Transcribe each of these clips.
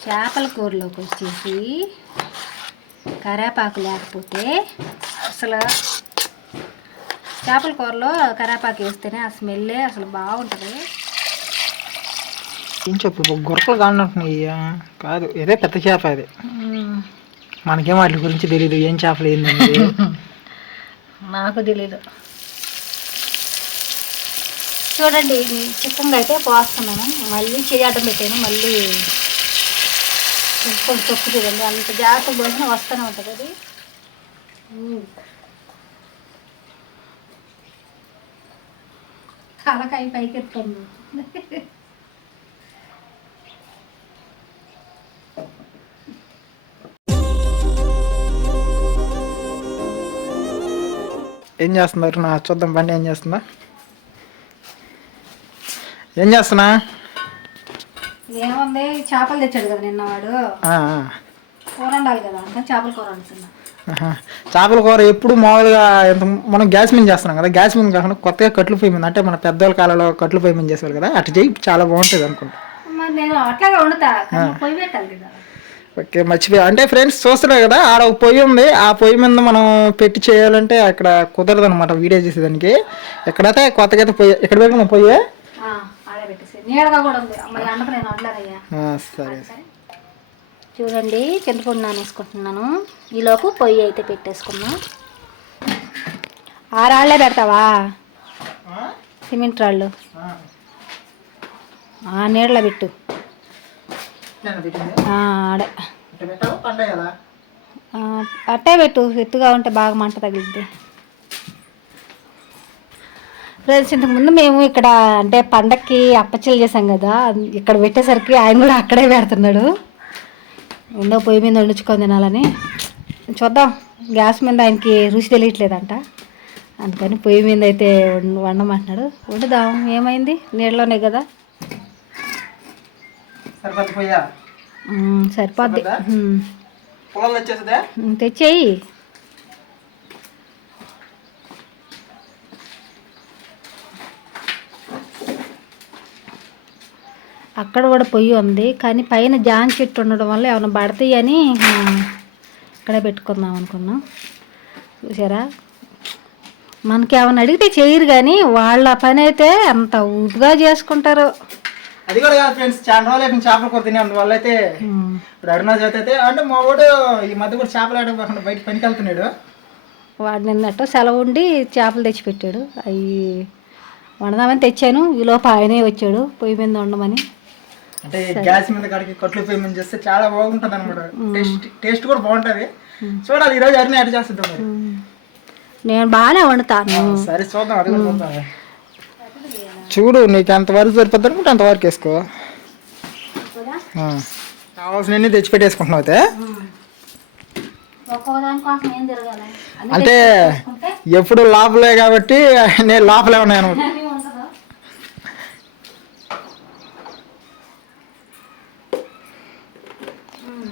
చేపల కూరలోకి వచ్చేసి కరేపాకు లేకపోతే అసలు చేపల కూరలో కరేపాకు వేస్తేనే ఆ స్మెల్లే అసలు బాగుంటుంది. ఏం చెప్పు గురకలు కానట్టున్నాయి కాదు ఇదే పెద్ద చేప అది. మనకేం వాటి గురించి తెలియదు ఏం చేపలు ఏంది నాకు తెలీదు. చూడండి చిక్కంగా అయితే పోస్తున్నాను. మళ్ళీ చేయటం పెట్టాను మళ్ళీ కొంచెం తొక్కు చూడండి అంత జాగ్రత్త పోసిన వస్తూనే ఉంటుంది అది. ఉమ్. కలకాయ పైకి ఏం చేస్తున్నారు నా చూద్దాం బండి ఏం చేస్తుందా? ఏం చేస్తున్నా? ఏముంది? చేపలు తెచ్చాడు కదా నిన్న వాడు. కూర కదా చేపల కూర వండుతున్నా. చేపల కూర ఎప్పుడు మామూలుగా ఎంత మనం గ్యాస్ మీద చేస్తున్నాం కదా గ్యాస్ మీద కాకుండా కొత్తగా కట్లు పొయ్యి మీద అంటే మన పెద్దవాళ్ళ కాలంలో కట్లు పొయ్యి మీద చేసేవారు కదా అటు చేయి చాలా బాగుంటుంది అనుకుంటా. మరి నేను అట్లాగే వండుతా కానీ పొయ్యి పెట్టాలి కదా ఓకే మర్చిపోయా. అంటే ఫ్రెండ్స్ చూస్తున్నారు కదా ఆడ ఒక పొయ్యి ఉంది. ఆ పొయ్యి మీద మనం పెట్టి చేయాలంటే అక్కడ కుదరదు అనమాట వీడియో చేసేదానికి. ఎక్కడైతే కొత్తగా అయితే పొయ్యి ఎక్కడ పెట్టుకున్నాం పొయ్యి? నీడగా కూడా ఉంది. అమ్మాయి అండకు నేను వండలేదయ్యా ఆ, సరే చూడండి చింతపండు నానేసుకుంటున్నాను ఈలోపు పొయ్యి అయితే పెట్టేసుకున్నాం. ఆ రాళ్ళే పెడతావా సిమెంట్ రాళ్ళు. ఆ. నీడలో పెట్టు. ఆ, ఆడే. ఆ, అట్టే పెట్టు. ఎత్తుగా ఉంటే బాగా మంట తగిలిద్ది. ఫ్రెండ్స్ ఇంతకుముందు మేము ఇక్కడ అంటే పండక్కి అప్పచ్చలు చేసాం కదా ఇక్కడ పెట్టేసరికి ఆయన కూడా అక్కడే పెడుతున్నాడు. ఎన్నో పొయ్యి మీద వండించుకొని తినాలని. చూద్దాం గ్యాస్ మీద ఆయనకి రుచి తెలియట్లేదంట. అందుకని పొయ్యి మీద అయితే వండ- వండమంటున్నాడు. వండుదాం ఏమైంది? నీళ్ళలోనే కదా? సరిపోద్ది తెచ్చేయి. అక్కడ కూడా పొయ్యి ఉంది. కానీ పైన జామ చెట్టు ఉండడం వల్ల ఏమైనా పడతాయి అని ఇక్కడే పెట్టుకుందాం అనుకున్నాం. చూసారా? మనకి ఏమైనా అడిగితే చేయరు కానీ వాళ్ళ పని అయితే అంత ఊటుగా చేసుకుంటారు. అది కూడా కాదు ఫ్రెండ్స్ చాలా రోజులు అయిపోయింది చేపల కూర తినే అందువల్ల అయితే. ఇప్పుడు అరుణాచల్ అయితే అంటే మా వాడు ఈ మధ్య కూడా చేపలు ఆడకుండా బయట పనికి వెళ్తున్నాడు. వాడు నిన్నట్టు సెలవు ఉండి చేపలు తెచ్చి పెట్టాడు అవి వండదామని తెచ్చాను. ఈ లోపు ఆయనే వచ్చాడు పొయ్యి మీద వండమని. అంటే గ్యాస్ మీద కాడికి కట్లు పొయ్యి మీద చేస్తే చాలా బాగుంటుంది అనమాట టేస్ట్ టేస్ట్ కూడా బాగుంటది. చూడాలి ఈ రోజు అరుణ ఎట్ చేస్తుంది మరి. నేను బాగానే వండుతాను. సరే చూద్దాం అది కూడా చూడు నీకు ఎంతవరకు సరిపోద్ది అనుకుంటే అంతవరకు వేసుకో. కావాల్సినవన్నీ తెచ్చి పెట్టేసుకుంటున్నావు అయితే. అన్ని అంటే ఎప్పుడు లోపలే కాబట్టి నేను లోపలే ఉన్నాను అన్నీ ఉండదు ఉమ్,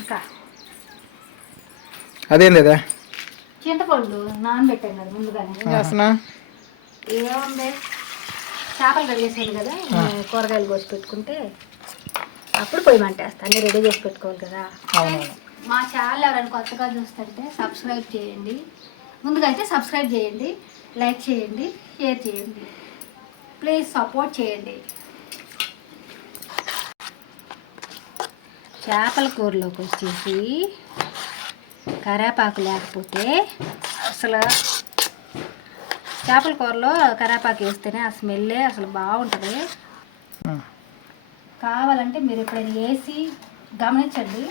ఇంకా అదే చింతపండు నానబెట్టాం కదా ముందుగానే. చేస్తున్నా? ఏముంది చేపలు కడిగేసాను కదా కూరగాయలు కోసి పెట్టుకుంటే అప్పుడు పొయ్యి మంటేస్తా అన్నీ రెడీ చేసి పెట్టుకోవాలి కదా. మా ఛానల్ ఎవరైనా కొత్తగా చూస్తుంటే సబ్స్క్రైబ్ చేయండి. ముందుగా అయితే సబ్స్క్రైబ్ చేయండి లైక్ చేయండి షేర్ చేయండి. ప్లీజ్ సపోర్ట్ చేయండి. చేపల కూరలోకి వచ్చేసి కరేపాకు లేకపోతే అసలు చేపల కూరలో కరేపాకు వేస్తేనే ఆ స్మెల్లే అసలు బాగుంటుంది. కావాలంటే మీరు ఎప్పుడైనా వేసి గమనించండి.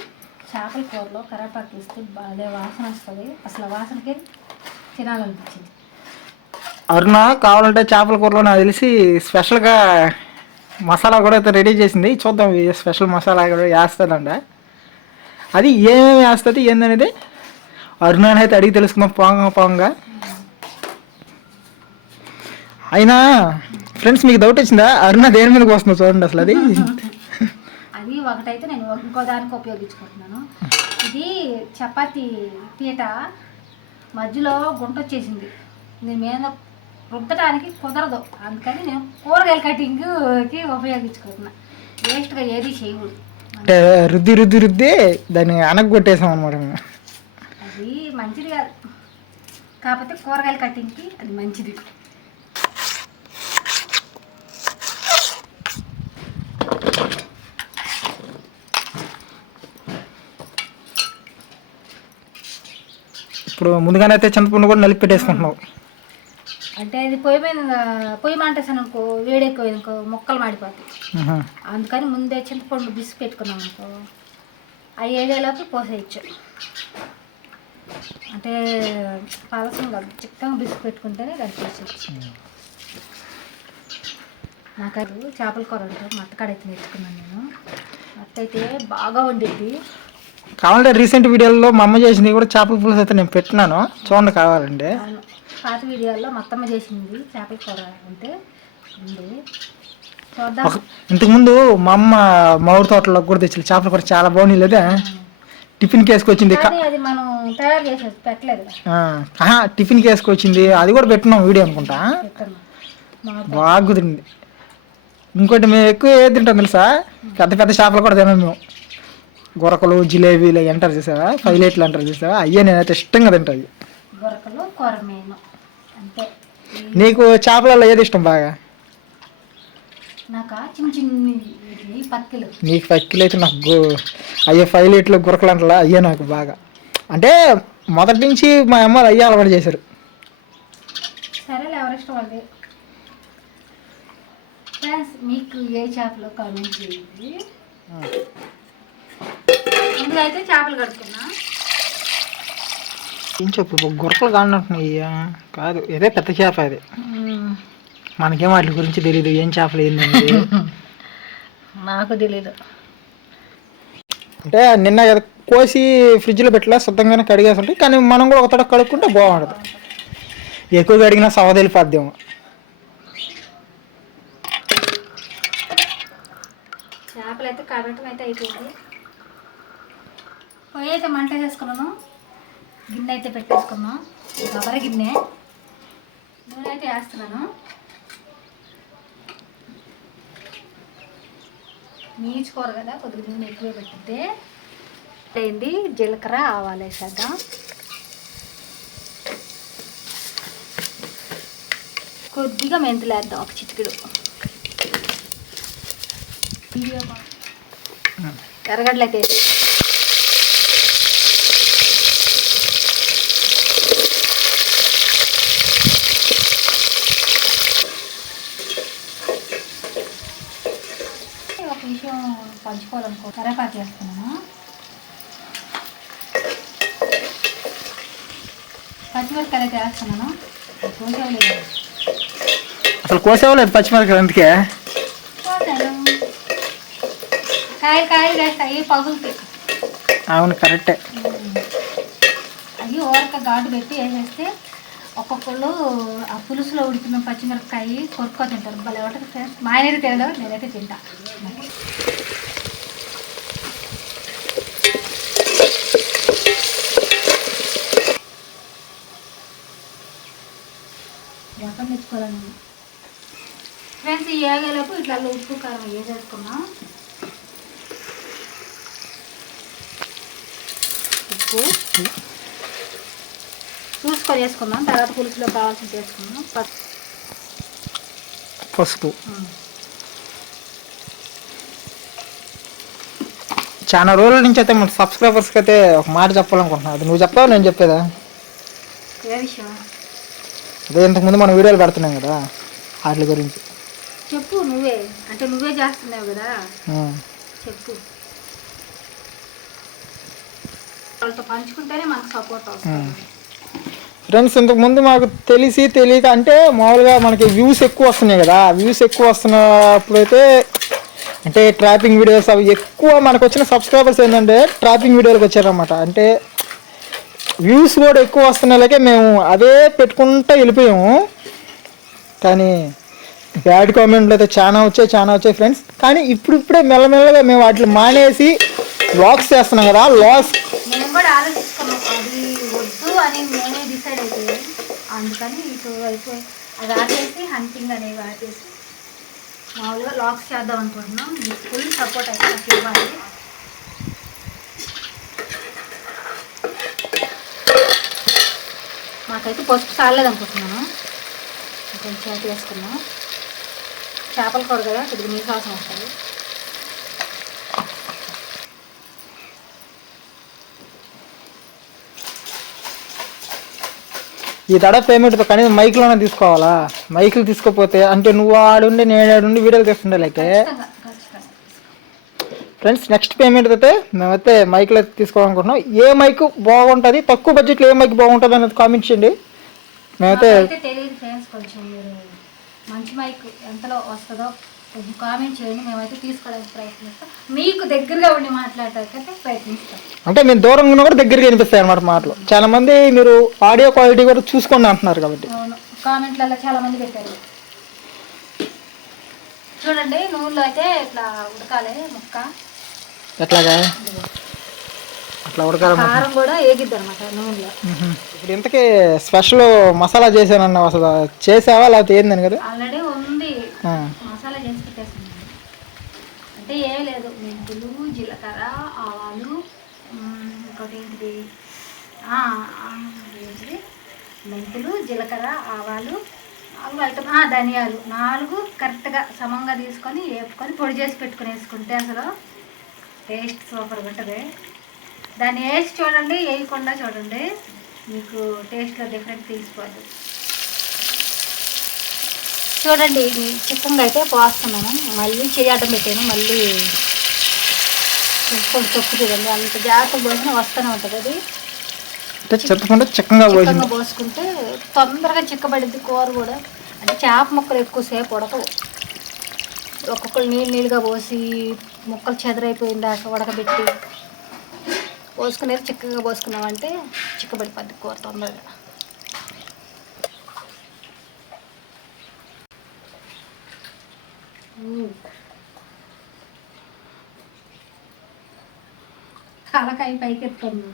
చేపల కూరలో కరేపాకు వేస్తే బాగా వాసన వస్తుంది. అసలు వాసనకి తినాలనిపించింది. అరుణ కావాలంటే చేపల కూరలో నాకు తెలిసి స్పెషల్గా మసాలా కూడా అయితే రెడీ చేసింది. చూద్దాం స్పెషల్ మసాలా కూడా వేస్తుందంట అది ఏమేమి వేస్తుంది ఏందనేది? అరుణ అయితే అడిగి తెలుసుకుందాం. పోంగ పోంగ. అయినా ఫ్రెండ్స్ మీకు డౌట్ వచ్చిందా? అరుణ దేని మీదకి వస్తుందో చూడండి అసలు అది. అది ఒకటైతే నేను ఇంకో దానికి ఉపయోగించుకుంటున్నాను. ఇది చపాతీ పీట మధ్యలో గుంట వచ్చేసింది దీని మీద రుద్దడానికి కుదరదు. అందుకని నేను కూరగాయల కటింగ్కి ఉపయోగించుకుంటున్నా. వేస్ట్గా ఏది చేయకూడదు. అంటే రుద్ది రుద్ది రుద్ది దాన్ని అనగొట్టేసాం అనమాట మేము. మంచిది కాదు. కాకపోతే కూరగాయల కట్టింగ్కి అది మంచిది. ఇప్పుడు ముందుగానే అయితే చింతపండు కూడా నలిపి పెట్టేసుకుంటున్నావు. అంటే అది పొయ్యి మీద పొయ్యి మంటేసాను అనుకో వేడి ఎక్కువ అనుకో మొక్కలు మాడిపోతాయి. అందుకని ముందే చింతపండు బిసి పెట్టుకున్నాం అనుకో అవి ఏడేలోపు పోసేయచ్చు. అంటే పలసం కాదు చిక్కగా బిసి పెట్టుకుంటేనే దాన్ని పోసేయచ్చు నాకు చేపల కూర అంటే మా అత్తకాడైతే నేర్చుకున్నాను నేను. అత్త అయితే బాగా వండిద్ది. కావాలంటే రీసెంట్ వీడియోలో మా అమ్మ చేసింది కూడా చేపల పులుసు అయితే నేను పెట్టినాను. చూడండి కావాలంటే. అవును. పాత వీడియోలో మా అత్తమ్మ చేసింది చేపల కూర అంటే ఉంది. ఇంతకుముందు మా అమ్మ మా ఊరి తోటలో కూడా తెచ్చి చేపల కూర చాలా బాగుంది లేదా? టిఫిన్ కేసుకొచ్చింది. అది మనం తయారు పెట్టలేదు ఆహా, టిఫిన్ కేసుకొచ్చింది. అది కూడా పెట్టినాం వీడియో అనుకుంటా. బాగా కుదిరింది. ఇంకోటి మేము ఎక్కువ ఏది తింటాం తెలుసా? పెద్ద పెద్ద చేపలు కూడా తినాం మేము. గొరకలు జిలేబీలు అంటారు చూసావా? పైలెట్లు అంటారు చూసావా? అయ్యే నేనైతే ఇష్టంగా తింటాయి నీకు చేపలలో ఏది ఇష్టం బాగా? నాకు? చిన్న నీకు పక్కిలు. అయితే నాకు అయ్యే పైలెట్లు గురకలు అంటారా అయ్యే నాకు బాగా. అంటే మొదటి నుంచి మా అమ్మ అయ్యే అలవాటు చేశారు. సరేలే ఎవరిష్టం వాళ్ళది. ఫ్రెండ్స్ మీకు ఏ చేపలు కామెంట్ చేయండి. అయితే చేపలు కడుక్కున్నా. ఏం చెప్పు గురకలు కానట్టున్నాయి కాదు ఇదే పెద్ద చేప అది. మనకేం వాటి గురించి తెలియదు ఏం చేపలు ఏంది నాకు తెలీదు. అంటే నిన్న కదా కోసి ఫ్రిడ్జ్లో పెట్టలే శుద్ధంగానే కడిగేసి ఉంటాయి కానీ మనం కూడా ఒక తడ కడుక్కుంటే బాగుంటుంది ఎక్కువ కడిగినా సవ తెలిపద్దేమో చేపలు అయితే కడగటం అయితే అయిపోయింది. పొయ్యి అయితే మంట వేసుకున్నాను. గిన్నె అయితే పెట్టేసుకున్నాం రబ్బర గిన్నె. నూనె అయితే వేస్తున్నాను. నీచుకోర కదా కొద్దిగా నూనె ఎక్కువ పెట్టితే అయింది జీలకర్ర ఆవాలు వేసేద్దాం. కొద్దిగా మెంతులు వేద్దాం ఒక చిటికెడు. ఎర్రగడ్డలు అయితే విషయం పంచుకోవాలనుకో. కరేపాకు వేస్తున్నాను పచ్చిమిరపకాయలు అయితే వేస్తున్నాను? కొంచెం లేదు అసలు కోసేవాలేదు పచ్చిమిరపకాయలు అందుకే? కాయలు కాయలు వేస్తాయి పగులుతాయి అవును కరెక్టే. అవి ఓరక ఘాటు పెట్టి వేసేస్తే ఒక్కొక్కళ్ళు ఆ పులుసులో ఉడికిన పచ్చిమిరపకాయ కొరుక్కో తింటారు. భలే ఫ్రెండ్స్. మా ఆయన తినడం నేనైతే తింటా ఎక్కడ తెచ్చుకోవాలని ఫ్రెండ్స్ ఈ ఇట్లా ఉప్పు కారం వేసేసుకున్నాం ఉప్పు. చూసుకొని వేసుకుందాం. తర్వాత పులుసులో కావాల్సింది వేసుకుందాం పసుపు. పసుపు. చాలా రోజుల నుంచి అయితే మన సబ్స్క్రైబర్స్కి అయితే ఒక మాట చెప్పాలనుకుంటున్నాను అది నువ్వు చెప్పావు నేను చెప్పేదా? అదే ఇంతకుముందు మనం వీడియోలు పెడుతున్నాం కదా వాటి గురించి. చెప్పు నువ్వే. అంటే నువ్వే చేస్తున్నావు కదా. చెప్పు. వాళ్ళతో పంచుకుంటేనే మనకు సపోర్ట్ అవుతుంది. ఫ్రెండ్స్ ఇంతకుముందు మాకు తెలిసి తెలియక అంటే మామూలుగా మనకి వ్యూస్ ఎక్కువ వస్తున్నాయి కదా. వ్యూస్ ఎక్కువ వస్తున్నప్పుడు అయితే అంటే ట్రాపింగ్ వీడియోస్ అవి ఎక్కువ మనకు వచ్చిన సబ్స్క్రైబర్స్ ఏంటంటే ట్రాపింగ్ వీడియోలకు వచ్చారన్నమాట. అంటే వ్యూస్ కూడా ఎక్కువ వస్తున్నాయికే మేము అదే పెట్టుకుంటూ వెళ్ళిపోయాము. కానీ బ్యాడ్ కామెంట్లు అయితే చాలా వచ్చాయి చాలా వచ్చాయి ఫ్రెండ్స్ కానీ ఇప్పుడు ఇప్పుడే మెల్లమెల్లగా మేము వాటిని మానేసి లాక్స్ చేస్తున్నాం కదా లాస్ అనేవి లాక్స్ చేద్దాం ఫుల్ సపోర్ట్ మాకైతే పసుపు సాలేదనుకుంటున్నాను కొంచెం వేసుకున్నాం చేపల కూర కదా కొద్దిగా నీసు వాసన వస్తుంది ఈ తడ పేమెంట్ కనీసం మైక్లోనే తీసుకోవాలా? మైకులు తీసుకోపోతే అంటే నువ్వు ఆడుండి నేను ఆడుండి వీడియోలు తీస్తుండే ఖచ్చితంగా ఫ్రెండ్స్ నెక్స్ట్ పేమెంట్ అయితే మేమైతే మైక్లో అయితే తీసుకోవాలనుకుంటున్నాం. ఏ మైక్ బాగుంటుంది తక్కువ బడ్జెట్లో ఏ మైక్ బాగుంటుంది అనేది కామెంట్ చేయండి. మేమైతే మంచి మైక్ ఎంతలో వస్తుందో కొంచెం కామెంట్ చేయండి మేమైతే తీసుకోవడానికి ప్రయత్నిస్తాం. మీకు దగ్గరగా ఉండి మాట్లాడటానికైతే ప్రయత్నిస్తాం. అంటే మేము దూరంగా ఉన్నా కూడా దగ్గరికి వినిపిస్తాయి అన్నమాట మాటలు. చాలా మంది మీరు ఆడియో క్వాలిటీ కూడా చూసుకోండి అంటున్నారు కాబట్టి. అవును. కామెంట్లలో చాలా మంది పెట్టారు. చూడండి నూనెలో అయితే ఇట్లా ఉడకాలి ముక్క. ఎట్లాగా? అట్లా ఉడకాలన్నమాట కారం కూడా ఏగిద్ది అనమాట నూనెలో. ఇప్పుడు ఇంతకీ స్పెషల్ మసాలా చేశానన్న అసలు. చేసావా లేకపోతే ఏందని కదా? ఆల్రెడీ ఉంది. ఆ. మసాలా చేసి పెట్టేస్తున్నాను అంటే ఏం లేదు. మెంతులు జీలకర్ర ఆవాలు ఇంకోటి ఏంటిది? ఆ, ఆ, ఏంటిది? మెంతులు జీలకర్ర ఆవాలు నాలుగు ఐటమ్ ఆ, ధనియాలు. నాలుగు కరెక్ట్గా సమంగా తీసుకొని వేపుకొని పొడి చేసి పెట్టుకొని వేసుకుంటే అసలు టేస్ట్ సూపర్గా ఉంటుంది. దాన్ని వేసి చూడండి వేయకుండా చూడండి. మీకు టేస్ట్లో డిఫరెంట్ తీసిపోద్ది చూడండి చికెన్ అయితే పోస్తున్నాను మళ్ళీ చేయటం పెట్టాను మళ్ళీ కొంచెం తొక్కు చూడండి. అంత జాగ్రత్త పోసిన వస్తూనే ఉంటుంది అది. చెప్పకుండా చిక్కగా చిక్కగా పోసుకుంటే తొందరగా చిక్కబడిద్ది కూర కూడా. అంటే చేప ముక్కలు ఎక్కువసేపు ఉడకవు. ఒక్కొక్కరు నీళ్ళు నీళ్ళుగా పోసి ముక్కలు చెదరైపోయిందాక ఉడకబెట్టి పోసుకునేది చిక్కగా పోసుకున్నామంటే చిక్కబడిపోద్ది కూర తొందరగా. కలకాయ పైకి ఎత్తుంది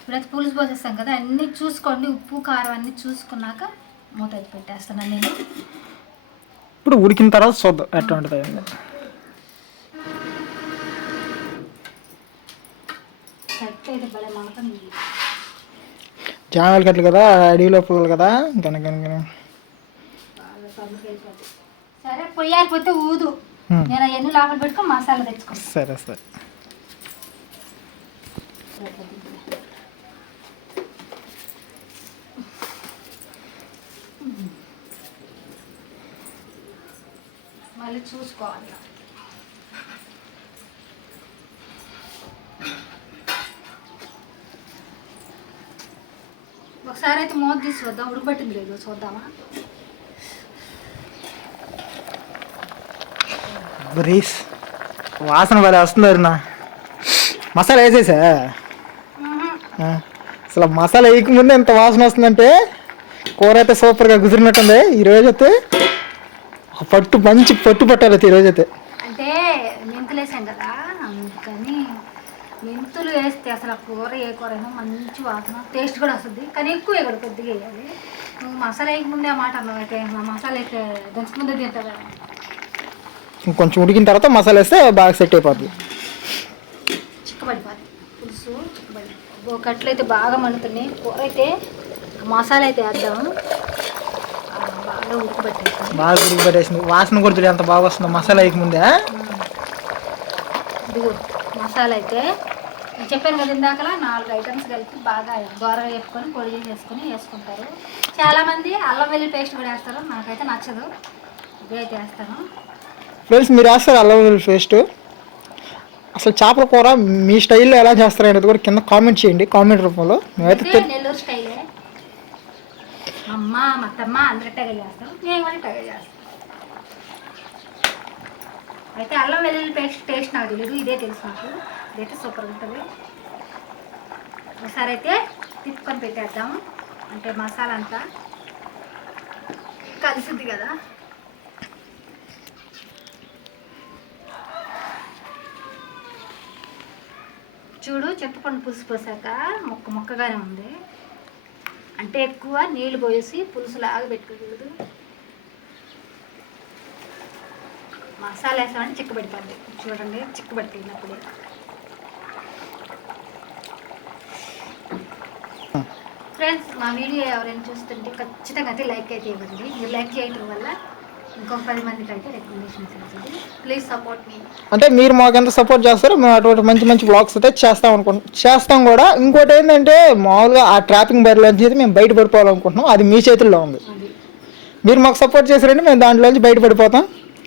ఇప్పుడైతే పులుసు పోసేస్తాం కదా అన్నీ చూసుకోండి. ఉప్పు కారం అన్నీ చూసుకున్నాక మూత అయితే పెట్టేస్తాను నేను. ఇప్పుడు ఉడికిన తర్వాత చూద్దాం ఎట్లా ఉంటుంది జామలు కట్టలు కదా అడవిలో పుల్లలు కదా కనుక సరే పొయ్యారిపోతే ఊదు. నేను అవన్నీ లోపల పెట్టుకొని మసాలా తెచ్చుకుంటాను సరే సరే. మళ్ళీ చూసుకోవాలి. ఒకసారి అయితే మూత తీసి వద్దాం ఉడకబట్టింది లేదు చూద్దామా? వాసన భలే వస్తుంది అరుణ. మసాలా వేసేసా? అసలు మసాలా వేయకముందే ఎంత వాసన వస్తుందంటే కూర అయితే సూపర్గా కుదిరినట్టుంది. ఈరోజు అయితే పట్టు మంచి పట్టు పట్టాలి అయితే ఈరోజు అయితే. అంటే మెంతులు వేసాం కదా అందుకని మెంతులు వేస్తే అసలు ఆ కూర ఏ కూర అయినా మంచి వాసన టేస్ట్ కూడా వస్తుంది. కానీ ఎక్కువ ఇక్కడ కొద్దిగా వేయాలి. నువ్వు మసాలా వేయకముందే ఆ మాట అన్నావు అయితే మా మసాలా అయితే దంచకముందే తింటావా ఇంకొంచెం ఉడికిన తర్వాత మసాలా వేస్తే బాగా సెట్ అయిపోతుంది చిక్కబడిపోద్ది. పులుసు చిక్కబడి కట్లు అయితే బాగా మండుతున్నాయి కూర అయితే మసాలా అయితే వేద్దాము బాగా ఉడకబెట్టేసి బాగా వాసన కూడా ఎంత బాగా వస్తుందో. మసాలా వేయకముందే ఇదిగో మసాలా అయితే చెప్పాను కదా ఇందాకలా నాలుగు ఐటమ్స్ కలిపి బాగా దోరగా వేపుకొని పొడి చేసేసుకొని వేసుకుంటారు. చాలామంది అల్లం వెల్లుల్లి పేస్ట్ కూడా వేస్తారు. నాకైతే నచ్చదు. ఇదే అయితే వేస్తాను ఫ్రెండ్స్ మీరు వేస్తారు అల్లం వెల్లుల్లి పేస్ట్. అసలు చేపల కూర మీ స్టైల్లో ఎలా చేస్తారు అనేది కూడా కింద కామెంట్ చేయండి. కామెంట్ రూపంలో. మేమైతే మా అమ్మ మా అత్తమ్మ అందరూ టగ చేస్తాం. నేను కూడా టగ చేస్తాం. అయితే అల్లం వెల్లుల్లి పేస్ట్ టేస్ట్ నాకు తెలియదు ఇదే తెలుసు నాకు. ఇదైతే సూపర్ ఉంటుంది. ఒకసారి అయితే తిప్పుకొని పెట్టేద్దాం అంటే మసాలా అంతా కలిసింది కదా. చూడు చింతపండు పులుసు పోసాక మొక్క మొక్కగానే ఉంది. అంటే ఎక్కువ నీళ్ళు పోసి పులుసులాగా పెట్టుకోకూడదు. మసాలా వేసామని చిక్కబడిపోద్ది చూడండి చిక్కబడిపోయినప్పుడు ఫ్రెండ్స్ మా వీడియో ఎవరైనా చూస్తుంటే ఖచ్చితంగా అయితే లైక్ అయితే ఇవ్వండి. మీరు లైక్ చేయటం వల్ల ఇంకొక పది మందికి అయితే రికమెండేషన్స్ అవుతుంది ప్లీజ్ సపోర్ట్ మీ అంటే మీరు మాకు ఎంత సపోర్ట్ చేస్తారో మేము అటువంటి మంచి మంచి బ్లాగ్స్ అయితే చేస్తాం అనుకుంటున్నాం చేస్తాం కూడా. ఇంకోటి ఏంటంటే మామూలుగా ఆ ట్రాపింగ్ బయటలోంచి అయితే మేము బయట పడిపోవాలనుకుంటున్నాం అది మీ చేతుల్లో ఉంది. మీరు మాకు సపోర్ట్ చేశారంటే మేము దాంట్లోంచి బయట పడిపోతాం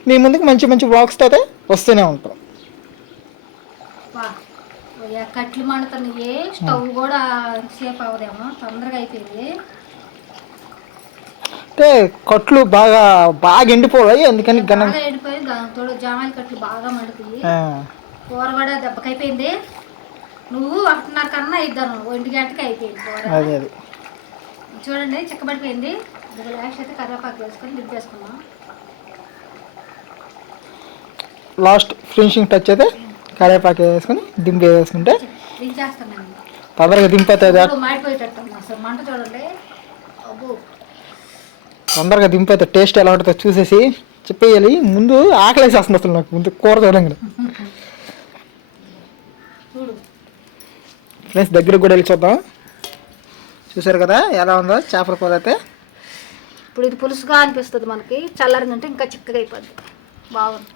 మీ ముందుకు మంచి మంచి బ్లాగ్స్తో అయితే వస్తూనే ఉంటాం. కట్లు స్టవ్ కూడా సేఫ్ అవ్వదేమో తొందరగా అయిపోయింది. అంటే కట్లు బాగా బాగా ఎండిపోవాలి అందుకని బాగా ఎండిపోయి దాంతో జామాయిల కట్లు బాగా మండుతాయి ఆ, కూర కూడా దెబ్బకైపోయింది. నువ్వు ఒకటిన్నర కన్నా ఇద్దాను ఒంటి గంటకి అయిపోయింది అదే అది. చూడండి చిక్కబడిపోయింది. లాస్ట్ అయితే కరివేపాకు వేసుకొని దిబ్బేసుకున్నాం లాస్ట్ ఫినిషింగ్ టచ్ అయితే కరివేపాకు వేసుకొని దింపి వేసుకుంటే దించేస్తానండి. తొందరగా ఇప్పుడు మాడిపోయేటట్టు అసలు మంట చూడండి. అబ్బో. తొందరగా దింపవుతుంది టేస్ట్ ఎలా ఉంటుందో చూసేసి చెప్పేయాలి. ముందు ఆకలేసి వస్తుంది అసలు నాకు. ముందు కూర చూడండి చూడు ఫ్రెండ్స్ దగ్గరకు కూడా వెళ్ళి చూద్దాం. చూసారు కదా ఎలా ఉందో చేపల కూర అయితే. ఇప్పుడు ఇది పులుసుగా అనిపిస్తుంది మనకి. చల్లారిందంటే ఇంకా చిక్కగా అయిపోద్ది. బాగుంది.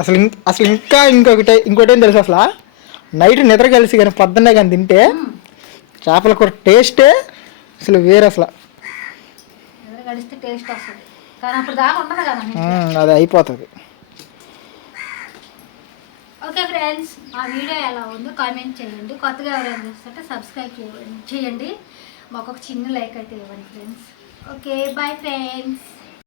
అసలు అసలు ఇంకా ఇంకొకటి ఇంకోటి ఏం తెలుసు అసలు? నైట్ నిద్ర కలిసి కానీ పొద్దున్నే కానీ తింటే చేపల కూర టేస్టే అసలు వేరే అసలు. గడిస్తే టేస్ట్ వస్తుంది. కానీ అప్పుడు దాకా ఉండదు కదా అది అయిపోతుంది. ఓకే ఫ్రెండ్స్ మా వీడియో ఎలా ఉందో కామెంట్ చేయండి. కొత్తగా ఎవరైనా చూస్తుంటే సబ్స్క్రైబ్ చేయండి. చేయండి. మాకు ఒక చిన్న లైక్ అయితే ఇవ్వండి ఫ్రెండ్స్. Okay bye friends